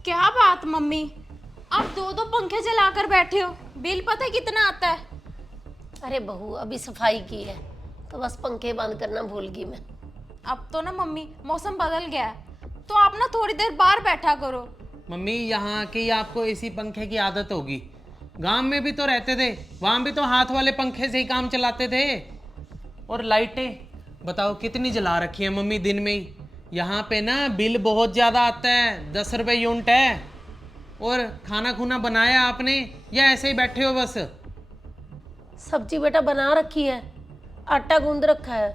क्या बात मम्मी, आप दो दो पंखे चलाकर बैठे हो, बिल पता है कितना आता है? अरे बहू अभी सफाई की है तो बस पंखे बंद करना भूल गई मैं। अब तो ना मम्मी मौसम बदल गया है, तो आप ना थोड़ी देर बाहर बैठा करो। मम्मी यहाँ की आपको एसी पंखे की आदत होगी। गांव में भी तो रहते थे, वहां भी तो हाथ वाले पंखे से ही काम चलाते थे। और लाइटें बताओ कितनी जला रखी है मम्मी दिन में ही। यहाँ पे ना बिल बहुत ज़्यादा आता है, 10 रुपये यूनिट है। और खाना खुना बनाया आपने या ऐसे ही बैठे हो बस? सब्जी बेटा बना रखी है, आटा गूंद रखा है,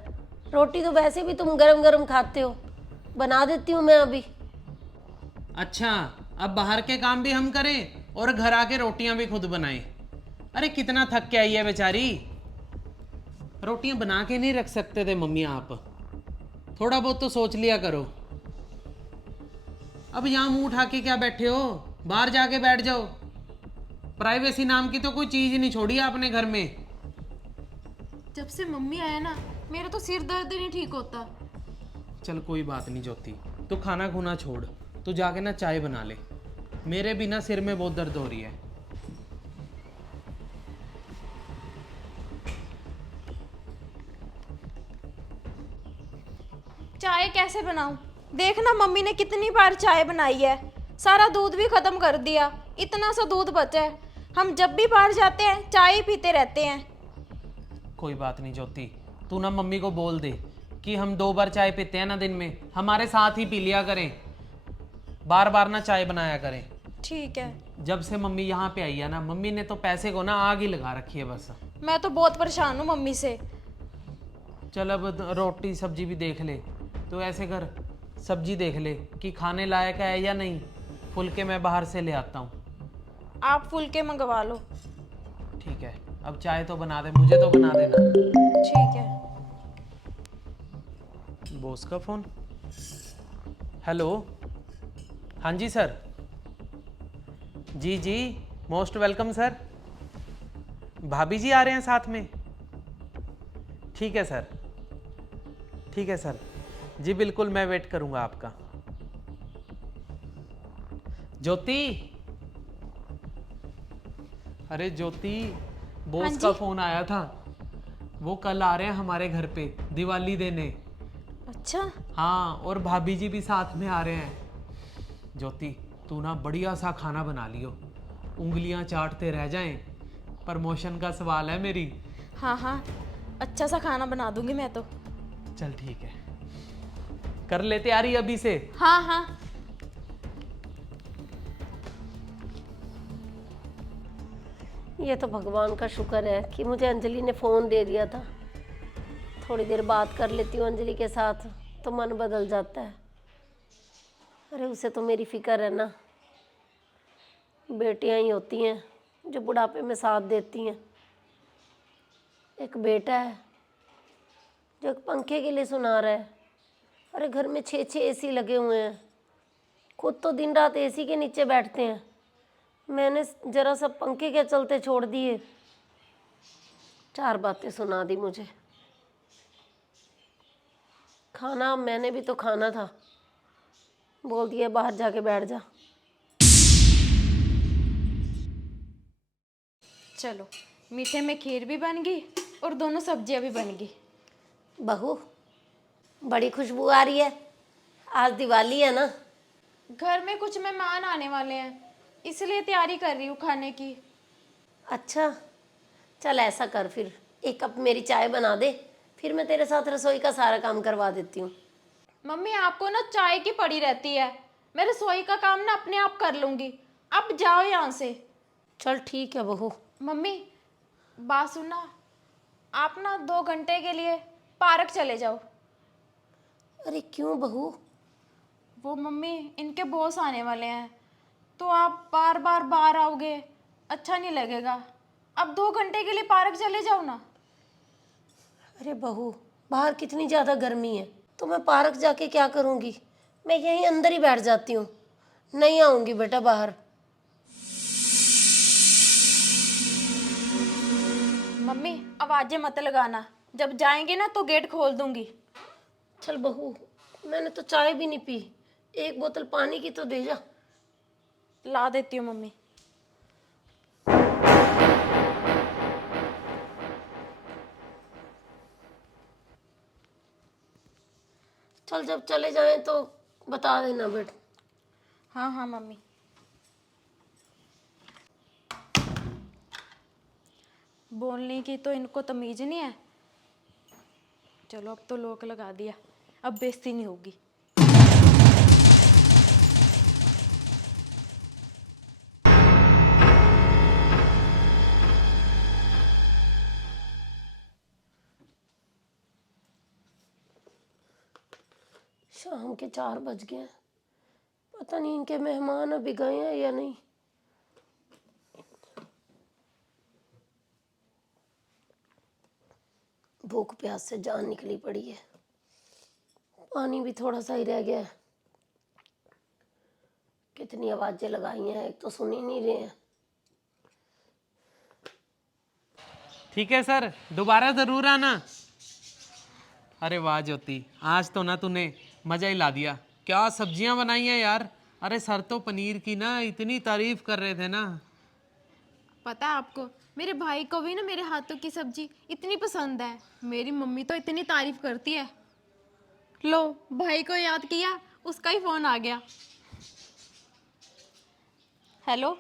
रोटी तो वैसे भी तुम गरम गरम खाते हो, बना देती हूँ मैं अभी। अच्छा, अब बाहर के काम भी हम करें और घर आके रोटियां भी खुद बनाएं। अरे कितना थक के आई है बेचारी। रोटियां बना के नहीं रख सकते थे मम्मी आप? थोड़ा बहुत तो सोच लिया करो। अब यहाँ मुंह उठा के क्या बैठे हो? बाहर जाके बैठ जाओ। प्राइवेसी नाम की तो कोई चीज ही नहीं छोड़ी आपने घर में। जब से मम्मी आया ना, मेरा तो सिर दर्द ही नहीं ठीक होता। चल कोई बात नहीं ज्योति, तू खाना खुना छोड़, तू जाके ना चाय बना ले। मेरे भी ना सिर में बहुत दर्द हो रही है। चाय कैसे बनाऊं? देखना मम्मी ने कितनी बार चाय बनाई है, सारा दूध भी खत्म कर दिया, इतना सा दूध बचा है। हम जब भी बाहर जाते हैं चाय ही पीते रहते हैं। कोई बात नहीं ज्योति, तू ना मम्मी को बोल दे कि हम 2 बार चाय पीते हैं ना दिन में, हमारे साथ ही पी लिया करें, बार बार ना चाय बनाया करें। ठीक है। जब से मम्मी यहाँ पे आई है ना, मम्मी ने तो पैसे को ना आग ही लगा रखी है बस। मैं तो बहुत परेशान हूँ मम्मी से। चल अब रोटी सब्जी भी देख ले। तो ऐसे कर, सब्जी देख ले कि खाने लायक है या नहीं, फुलके मैं बाहर से ले आता हूँ। आप फुलके मंगवा लो। ठीक है, अब चाय तो बना दे, मुझे तो बना देना। ठीक है। बॉस का फोन। हेलो, हाँ जी सर। जी जी, मोस्ट वेलकम सर। भाभी जी आ रहे हैं साथ में? ठीक है सर, ठीक है सर। जी बिल्कुल, मैं वेट करूंगा आपका। ज्योति, अरे ज्योति, हाँ बॉस जी? का फोन आया था, वो कल आ रहे हैं हमारे घर पे दिवाली देने। अच्छा। हाँ, और भाभी जी भी साथ में आ रहे हैं। ज्योति, तू ना बढ़िया सा खाना बना लियो, उंगलियां चाटते रह जाएं। प्रमोशन का सवाल है मेरी। हाँ हाँ, अच्छा सा खाना बना दूंगी मैं तो। चल ठीक है, कर ले तैयारी अभी से। हाँ हाँ। ये तो भगवान का शुक्र है कि मुझे अंजलि ने फ़ोन दे दिया था। थोड़ी देर बात कर लेती हूँ अंजलि के साथ तो मन बदल जाता है। अरे उसे तो मेरी फिक्र है ना, बेटियां ही होती हैं जो बुढ़ापे में साथ देती हैं। एक बेटा है जो एक पंखे के लिए सुना रहा है। अरे घर में 6-6 एसी लगे हुए हैं, खुद तो दिन रात एसी के नीचे बैठते हैं, मैंने जरा सा पंखे के चलते छोड़ दिए, 4 बातें सुना दी मुझे। खाना मैंने भी तो खाना था, बोल दिया बाहर जाके बैठ जा। चलो, मीठे में खीर भी बन गई और दोनों सब्जियां भी बन गई। बहू बड़ी खुशबू आ रही है, आज दिवाली है ना। घर में कुछ मेहमान आने वाले हैं, इसलिए तैयारी कर रही हूँ खाने की। अच्छा चल ऐसा कर, फिर 1 कप मेरी चाय बना दे, फिर मैं तेरे साथ रसोई का सारा काम करवा देती हूँ। मम्मी आपको ना चाय की पड़ी रहती है, मैं रसोई का काम ना अपने आप कर लूँगी, अब जाओ यहाँ से। चल ठीक है बहू। मम्मी बात सुनना, आप ना 2 घंटे के लिए पार्क चले जाओ। अरे क्यों बहू? वो मम्मी इनके बॉस आने वाले हैं, तो आप बार बार बाहर आओगे, अच्छा नहीं लगेगा। अब 2 घंटे के लिए पार्क चले जाओ ना। अरे बहू बाहर कितनी ज़्यादा गर्मी है, तो मैं पार्क जाके क्या करूँगी, मैं यहीं अंदर ही बैठ जाती हूँ, नहीं आऊँगी बेटा बाहर। मम्मी आवाजें मत लगाना, जब जाएंगे ना तो गेट खोल दूंगी। चल बहू, मैंने तो चाय भी नहीं पी, 1 बोतल पानी की तो दे जा। ला देती हूँ मम्मी। चल जब चले जाएं तो बता देना बेटा। हाँ हाँ मम्मी। बोलने की तो इनको तमीज नहीं है। चलो अब तो लोक लगा दिया, अब बेइज्जती नहीं होगी। शाम के 4 बज गए हैं। पता नहीं इनके मेहमान अभी गए हैं या नहीं। भूख प्यास से जान निकली पड़ी है। पानी भी थोड़ा सा ही रह गया है। कितनी आवाजें लगाई हैं, एक तो सुन ही नहीं रहे हैं। ठीक है सर, दोबारा ज़रूर आना। अरे वाह ज्योति, आज तो ना तूने मज़ा ही ला दिया। क्या सब्जियां बनाई हैं यार। अरे सर तो पनीर की ना इतनी तारीफ कर रहे थे ना। पता है आपको, मेरे भाई को भी ना मेरे हाथों की सब्जी इतनी पसंद है। मेरी मम्मी तो इतनी तारीफ करती है। लो, भाई को याद किया, उसका ही फोन आ गया। हेलो,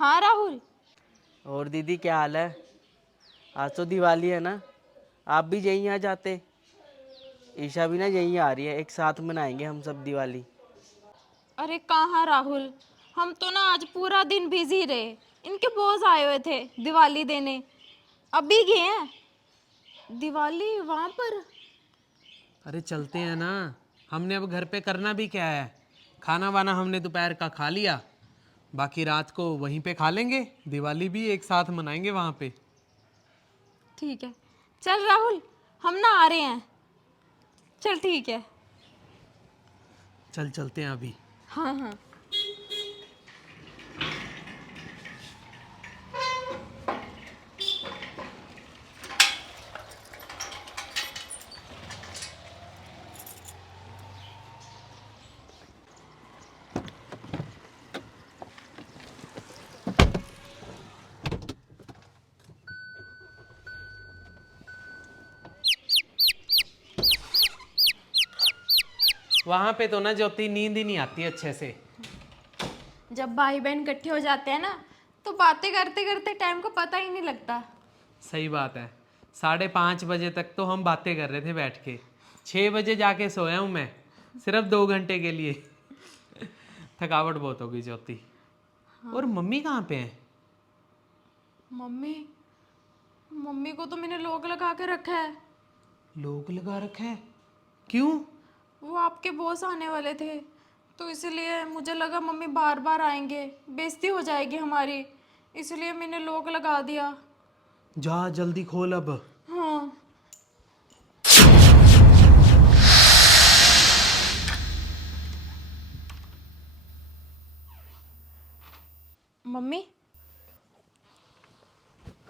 हाँ राहुल। और दीदी क्या हाल है? आज तो दिवाली है ना, आप भी यहीं आ जाते। ईशा भी ना यहीं आ रही है, एक साथ मनाएंगे हम सब दिवाली। अरे कहाँ राहुल, हम तो ना आज पूरा दिन बिजी रहे। इनके बॉस आए हुए थे दिवाली देने, अभी गए हैं। दिवाली वहाँ पर? अरे चलते हैं ना। हमने अब घर पे करना भी क्या है, खाना वाना हमने दोपहर का खा लिया, बाकी रात को वहीं पे खा लेंगे। दिवाली भी एक साथ मनाएंगे वहाँ पे। ठीक है, चल राहुल, हम ना आ रहे हैं। चल ठीक है। चल चलते हैं अभी। हाँ हाँ। वहाँ पे तो ना ज्योति नींद ही नहीं आती अच्छे से। जब भाई बहन इकट्ठे हो जाते हैं ना, तो बातें करते करते टाइम को पता ही नहीं लगता। सही बात है, 5:30 बजे तक तो हम बातें कर रहे थे बैठ के। 6 बजे जाके सोया हूँ मैं, सिर्फ 2 घंटे के लिए। थकावट बहुत हो गई ज्योति। और मम्मी कहाँ पे हैं? मम्मी, मम्मी को तो मैंने लॉक लगा के रखा है। लोग लगा रखा है? क्यों? वो आपके बॉस आने वाले थे, तो इसलिए मुझे लगा मम्मी बार बार आएंगे, बेइज्जती हो जाएगी हमारी, इसलिए मैंने लॉक लगा दिया। जा जल्दी खोल अब। हाँ। मम्मी,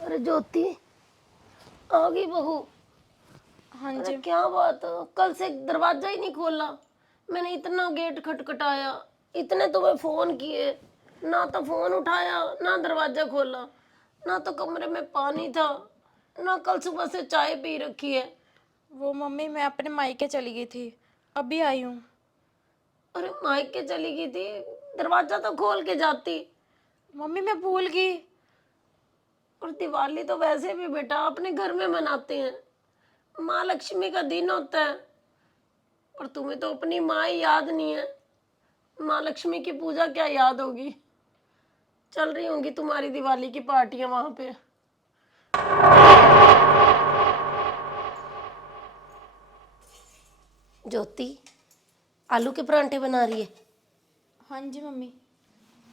अरे ज्योति, आ गई बहू। हाँ अरे जी। क्या बात, कल से दरवाजा ही नहीं खोला। मैंने इतना गेट खटखटाया, इतने तुम्हें फोन किए, ना तो फोन उठाया, ना दरवाजा खोला, ना तो कमरे में पानी था, ना कल सुबह से चाय पी रखी है। वो मम्मी, मैं अपने मायके चली गई थी, अभी आई हूँ। अरे मायके चली गई थी, दरवाजा तो खोल के जाती। मम्मी मैं भूल गई। और दिवाली तो वैसे भी बेटा अपने घर में मनाते हैं, माँ लक्ष्मी का दिन होता है। और तुम्हें तो अपनी माँ ही याद नहीं है, माँ लक्ष्मी की पूजा क्या याद होगी। चल रही होंगी तुम्हारी दिवाली की पार्टियां वहां पे। ज्योति, आलू के परांठे बना रही है? हाँ जी मम्मी।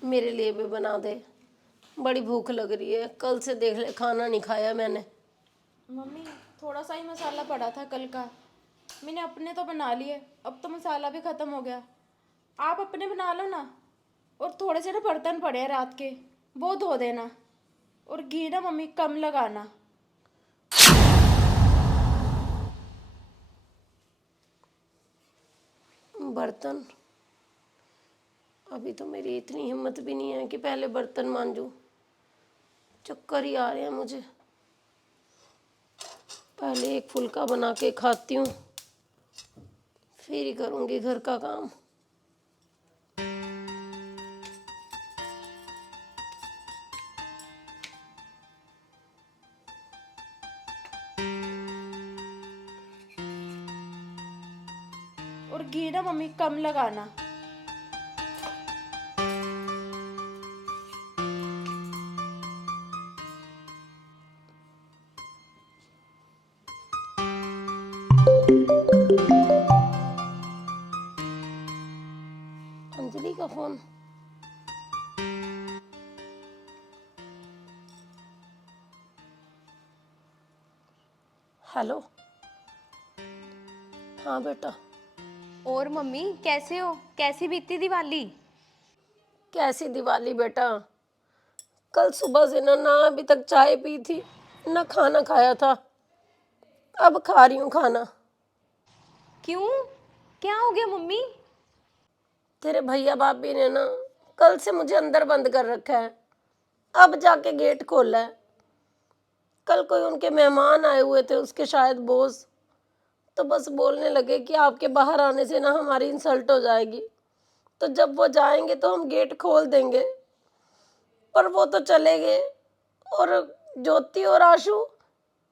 मेरे लिए भी बना दे, बड़ी भूख लग रही है। कल से देख ले खाना नहीं खाया मैंने। मम्मी थोड़ा सा ही मसाला पड़ा था कल का, मैंने अपने तो बना लिए, अब तो मसाला भी ख़त्म हो गया। आप अपने बना लो ना। और थोड़े से ना बर्तन पड़े हैं रात के, वो धो देना। और घी ना मम्मी कम लगाना। बर्तन अभी तो मेरी इतनी हिम्मत भी नहीं है कि पहले बर्तन मांजूं। चक्कर ही आ रहे हैं मुझे। पहले एक फुल्का बना के खाती हूँ, फिर ही करूँगी घर का काम। और घी ना मम्मी कम लगाना। अंजलि का फोन। हेलो। हाँ बेटा। और मम्मी कैसे हो? कैसी बीती दिवाली? कैसी दिवाली बेटा, कल सुबह से ना अभी तक चाय पी थी, ना खाना खाया था। अब खा रही हूँ खाना। क्यों? क्या हो गया मम्मी? तेरे भैया भाभी ने ना कल से मुझे अंदर बंद कर रखा है, अब जाके गेट खोला है। कल कोई उनके मेहमान आए हुए थे, उसके शायद बॉस, तो बस बोलने लगे कि आपके बाहर आने से ना हमारी इंसल्ट हो जाएगी, तो जब वो जाएंगे तो हम गेट खोल देंगे। पर वो तो चले गए और ज्योति और आशु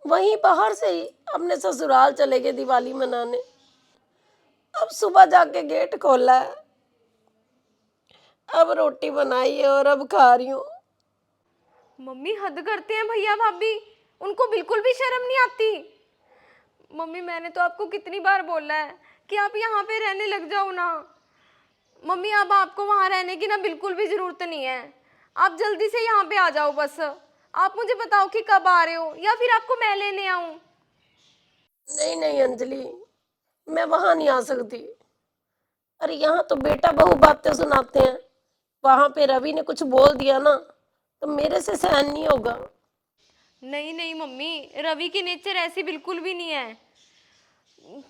वहीं बाहर से ही अपने ससुराल चले गए दिवाली मनाने। अब सुबह जाके गेट खोला है, अब रोटी बनाई है और अब खा रही हूँ। मम्मी हद करते हैं भैया भाभी, उनको बिल्कुल भी शर्म नहीं आती। मम्मी मैंने तो आपको कितनी बार बोला है कि आप यहाँ पे रहने लग जाओ ना। मम्मी अब आपको वहाँ रहने की ना बिल्कुल भी जरूरत नहीं है। आप जल्दी से यहाँ पे आ जाओ बस। आप मुझे बताओ कि कब आ रहे हो या फिर आपको मैं लेने आऊँ? नहीं नहीं अंजलि, मैं वहां नहीं आ सकती। अरे यहाँ तो बेटा बहू बातें सुनाते हैं, वहां पे रवि ने कुछ बोल दिया ना तो मेरे से सहन नहीं होगा। नहीं नहीं मम्मी, रवि की नेचर ऐसी बिल्कुल भी नहीं है।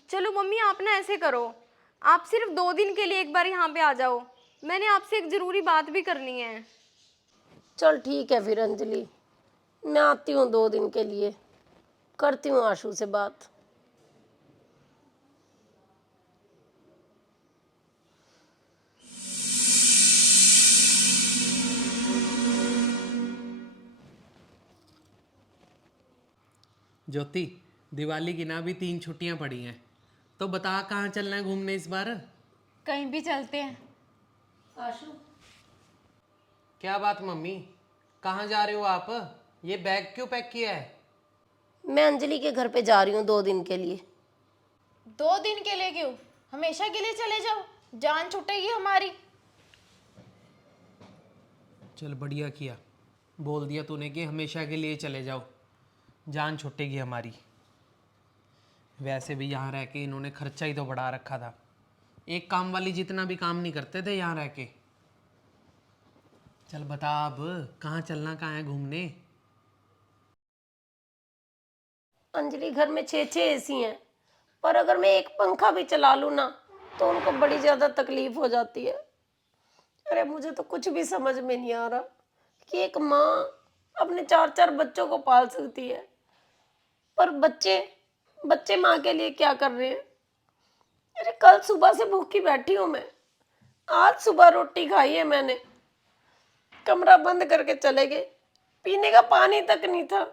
चलो मम्मी आप ना ऐसे करो, आप सिर्फ 2 दिन के लिए एक बार यहाँ पे आ जाओ। मैंने आपसे एक जरूरी बात भी करनी है। चल ठीक है फिर अंजलि, मैं आती हूँ 2 दिन के लिए, करती हूँ आशु से बात। ज्योति, दिवाली की ना भी 3 छुट्टियां पड़ी हैं, तो बता कहाँ चलना है घूमने इस बार? कहीं भी चलते हैं। आशु, क्या बात मम्मी, कहाँ जा रहे हो आप? ये बैग क्यों पैक किया है? मैं अंजलि के घर पे जा रही हूँ 2 दिन के लिए। 2 दिन के लिए क्यों? हमेशा के लिए चले जाओ, जान छूटेगी हमारी। चल बढ़िया किया, बोल दिया तूने कि हमेशा के लिए चले जाओ, जान छुटेगी हमारी। वैसे भी यहाँ रह के इन्होंने खर्चा ही तो बढ़ा रखा था, एक काम वाली जितना भी काम नहीं करते थे यहाँ रह के। चल बता अब कहाँ चलना, कहाँ है घूमने? अंजलि घर में 6-6 एसी हैं, पर अगर मैं एक पंखा भी चला लूँ ना तो उनको बड़ी ज़्यादा तकलीफ हो जाती है। अरे मुझे तो कुछ भी समझ में नहीं आ रहा कि एक माँ अपने 4-4 बच्चों को पाल सकती है, पर बच्चे बच्चे माँ के लिए क्या कर रहे हैं। अरे कल सुबह से भूखी बैठी हूँ मैं, आज सुबह रोटी खाई है मैंने, कमरा बंद करके चले गए, पीने का पानी तक नहीं था।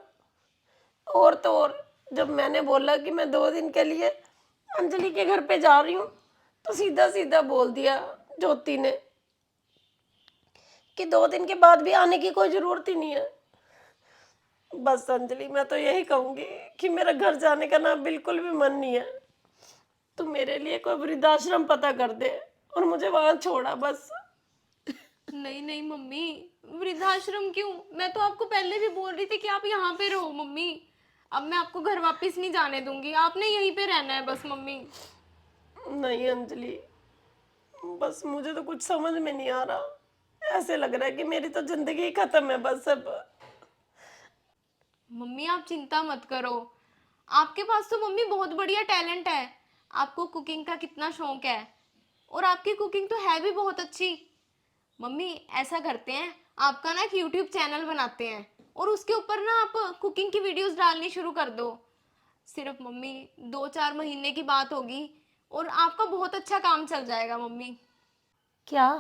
और तो और जब मैंने बोला कि मैं 2 दिन के लिए अंजलि के घर पे जा रही हूँ तो सीधा सीधा बोल दिया ज्योति ने कि 2 दिन के बाद भी आने की कोई जरूरत ही नहीं है। बस अंजलि मैं तो यही कहूंगी कि मेरा घर जाने का ना बिल्कुल भी मन नहीं है। तू मेरे लिए कोई वृद्धाश्रम पता कर दे और मुझे वहां छोड़ा बस। नहीं नहीं मम्मी, वृद्धाश्रम क्यों? मैं तो आपको पहले भी बोल रही थी कि आप यहाँ पे रहो मम्मी। अब मैं आपको घर वापस नहीं जाने दूंगी, आपने यहीं पे रहना है बस मम्मी। नहीं अंजलि, बस मुझे तो कुछ समझ में नहीं आ रहा, ऐसे लग रहा है कि मेरी तो जिंदगी ही खत्म है बस अब। मम्मी आप चिंता मत करो, आपके पास तो मम्मी बहुत बढ़िया टैलेंट है। आपको कुकिंग का कितना शौक है, और आपकी कुकिंग तो है भी बहुत अच्छी। मम्मी ऐसा करते हैं, आपका ना एक यूट्यूब चैनल बनाते हैं और उसके ऊपर ना आप कुकिंग की वीडियोस डालनी शुरू कर दो। सिर्फ मम्मी 2-4 महीने की बात होगी और आपका बहुत अच्छा काम चल जाएगा मम्मी। क्या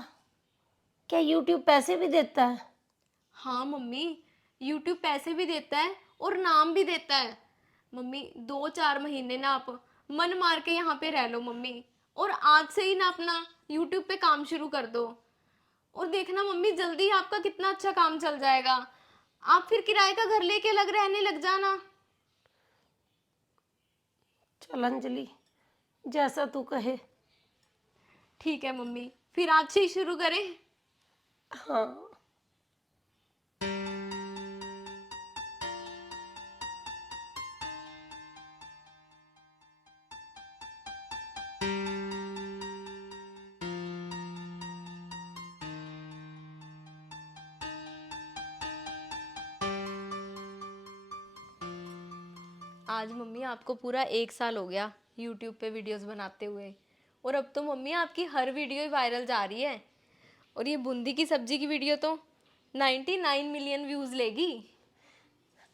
क्या यूट्यूब पैसे भी देता है? हाँ मम्मी, यूट्यूब पैसे भी देता है और नाम भी देता है। मम्मी 2-4 महीने ना आप मन मार के यहाँ पे रह लो मम्मी, और आज से ही ना अपना यूट्यूब पे काम शुरू कर दो। और देखना मम्मी, जल्दी आपका कितना अच्छा काम चल जाएगा। आप फिर किराए का घर लेके अलग रहने लग जाना। चल अंजलि, जैसा तू कहे। ठीक है मम्मी, फिर आज से ही शुरू करें। हाँ। आज मम्मी आपको पूरा 1 साल हो गया यूट्यूब पे वीडियोस बनाते हुए, और अब तो मम्मी आपकी हर वीडियो ही वायरल जा रही है। और ये बूंदी की सब्जी की वीडियो तो 99 मिलियन व्यूज लेगी।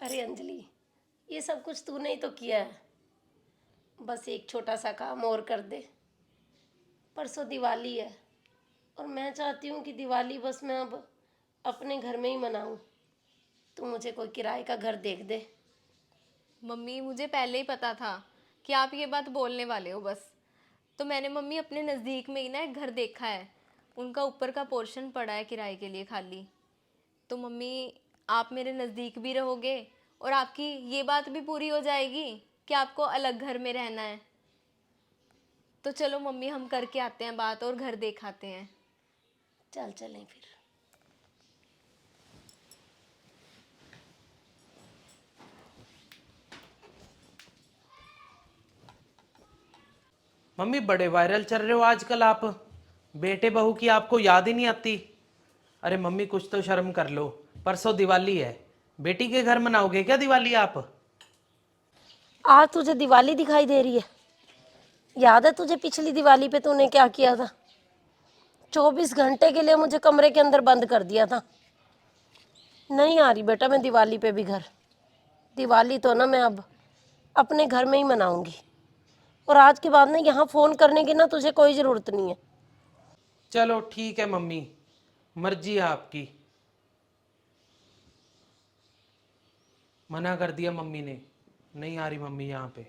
अरे अंजलि, ये सब कुछ तूने ही तो किया है। बस एक छोटा सा काम और कर दे। परसों दिवाली है और मैं चाहती हूँ कि दिवाली बस मैं अब अपने घर में ही मनाऊँ। तू मुझे कोई किराए का घर देख दे। मम्मी मुझे पहले ही पता था कि आप ये बात बोलने वाले हो बस। तो मैंने मम्मी अपने नज़दीक में ही ना एक घर देखा है, उनका ऊपर का पोर्शन पड़ा है किराए के लिए खाली। तो मम्मी आप मेरे नज़दीक भी रहोगे और आपकी ये बात भी पूरी हो जाएगी कि आपको अलग घर में रहना है। तो चलो मम्मी, हम करके आते हैं बात और घर देखाते हैं। चल चलें फिर। मम्मी बड़े वायरल चल रहे हो आजकल आप। बेटे बहू की आपको याद ही नहीं आती। अरे मम्मी कुछ तो शर्म कर लो, परसों दिवाली है, बेटी के घर मनाओगे क्या दिवाली आप? आज तुझे दिवाली दिखाई दे रही है? याद है तुझे पिछली दिवाली पे तूने क्या किया था? 24 घंटे के लिए मुझे कमरे के अंदर बंद कर दिया था। नहीं आ रही बेटा मैं दिवाली पे भी घर। दिवाली तो ना मैं अब अपने घर में ही मनाऊंगी। और आज के बाद ना यहाँ फ़ोन करने की ना तुझे कोई ज़रूरत नहीं है। चलो ठीक है मम्मी, मर्जी है आपकी। मना कर दिया मम्मी ने, नहीं आ रही मम्मी यहाँ पे।